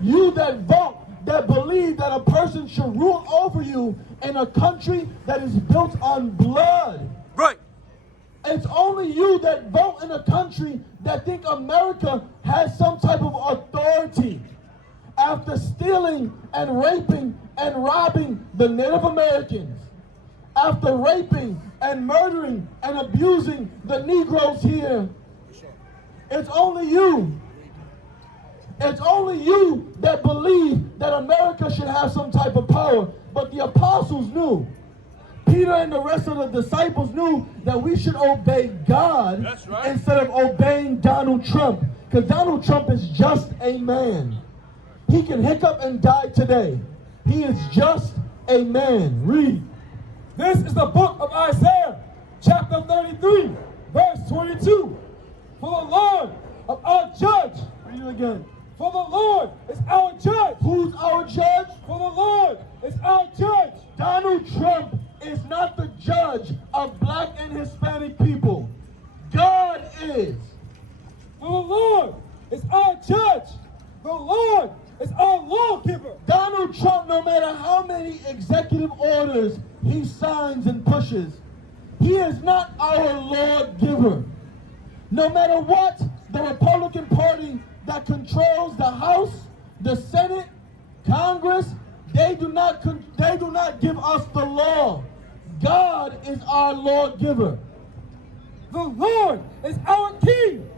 You that vote, that believe that a person should rule over you in a country that is built on blood. Right. It's only you that vote in a country that think America has some type of authority after stealing and raping and robbing the Native Americans, after raping and murdering and abusing the Negroes here. It's only you. It's only you that believe that America should have some type of power. But the apostles knew. Peter and the rest of the disciples knew that we should obey God instead of obeying Donald Trump. Because Donald Trump is just a man. He can hiccup and die today. He is just a man. Read. This is the book of Isaiah, chapter 33, verse 22. For the Lord of our judge. Read it again. For the Lord is our judge. Who's our judge? For the Lord is our judge. Donald Trump is not the judge of black and Hispanic people. God is. For the Lord is our judge. The Lord is our lawgiver. Donald Trump, no matter how many executive orders he signs and pushes, he is not our lawgiver. No matter what, the Republican Party that controls the House, the Senate, Congress, they do not give us the law. God is our lawgiver. The Lord is our king.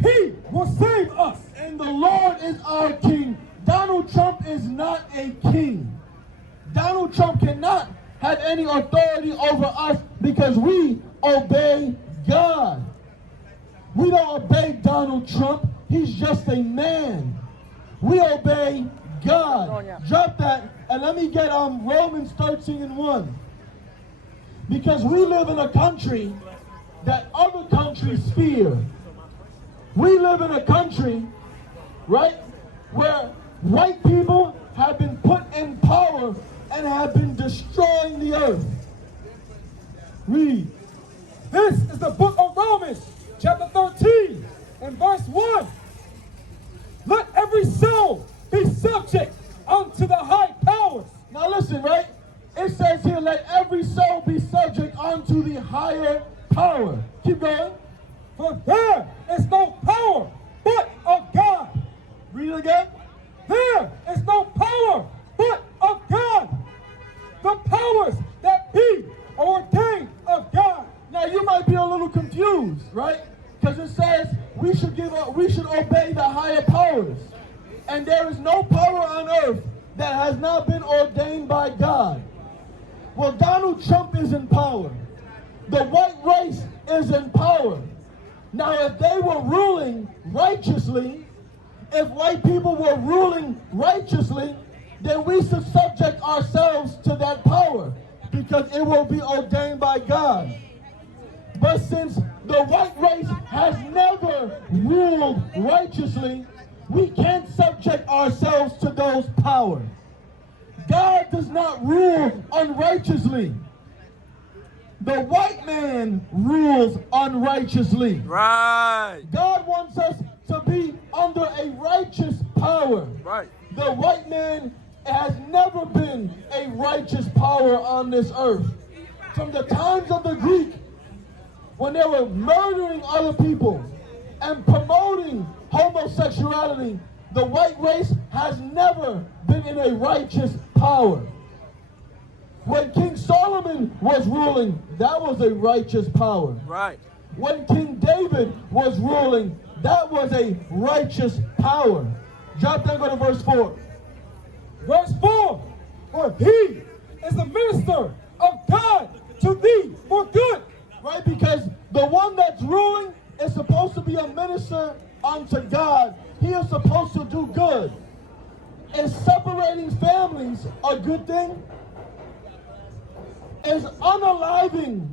He will save us. And the Lord is our king. Donald Trump is not a king. Donald Trump cannot have any authority over us because we obey God. We don't obey Donald Trump. He's just a man. We obey God. Drop that and let me get Romans 13:1. Because we live in a country that other countries fear. We live in a country, right, where white people have been put in power and have been destroying the earth. Read. This is the book of Romans, chapter 13, and verse 1. Let every soul be subject unto the high powers. Now listen, right? It says here, let every soul be subject unto the higher power. Keep going. For there is no power but of God. Read it again. There is no power but of God. The powers that be are ordained of God. Now you might be a little confused, right? Because it says we should obey the higher powers. And there is no power on earth that has not been ordained by God. Well, Donald Trump is in power. The white race is in power. Now, if they were ruling righteously, if white people were ruling righteously, then we should subject ourselves to that power because it will be ordained by God. But since the white race has never ruled righteously, we can't subject ourselves to those powers. God does not rule unrighteously. The white man rules unrighteously. Right. God wants us to be under a righteous power. Right. The white man has never been a righteous power on this earth. From the times of the Greek, when they were murdering other people and promoting homosexuality, the white race has never been in a righteous power. When King Solomon was ruling, that was a righteous power. Right. When King David was ruling, that was a righteous power. Drop down, go to verse 4. Verse 4. For he is the minister of God to thee for good. Right, because the one that's ruling is supposed to be a minister unto God. He is supposed to do good. Is separating families a good thing? Is unaliving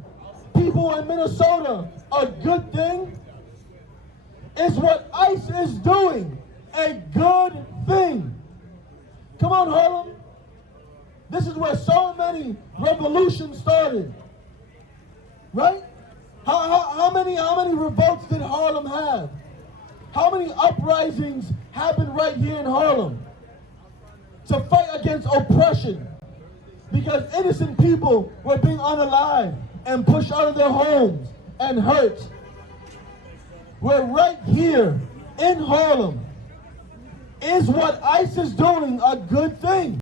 people in Minnesota a good thing? Is what ICE is doing a good thing? Come on, Harlem. This is where so many revolutions started. Right? How many revolts did Harlem have? How many uprisings happened right here in Harlem? to fight against oppression, because innocent people were being unalived and pushed out of their homes and hurt. We're right here in Harlem. Is what ICE is doing a good thing?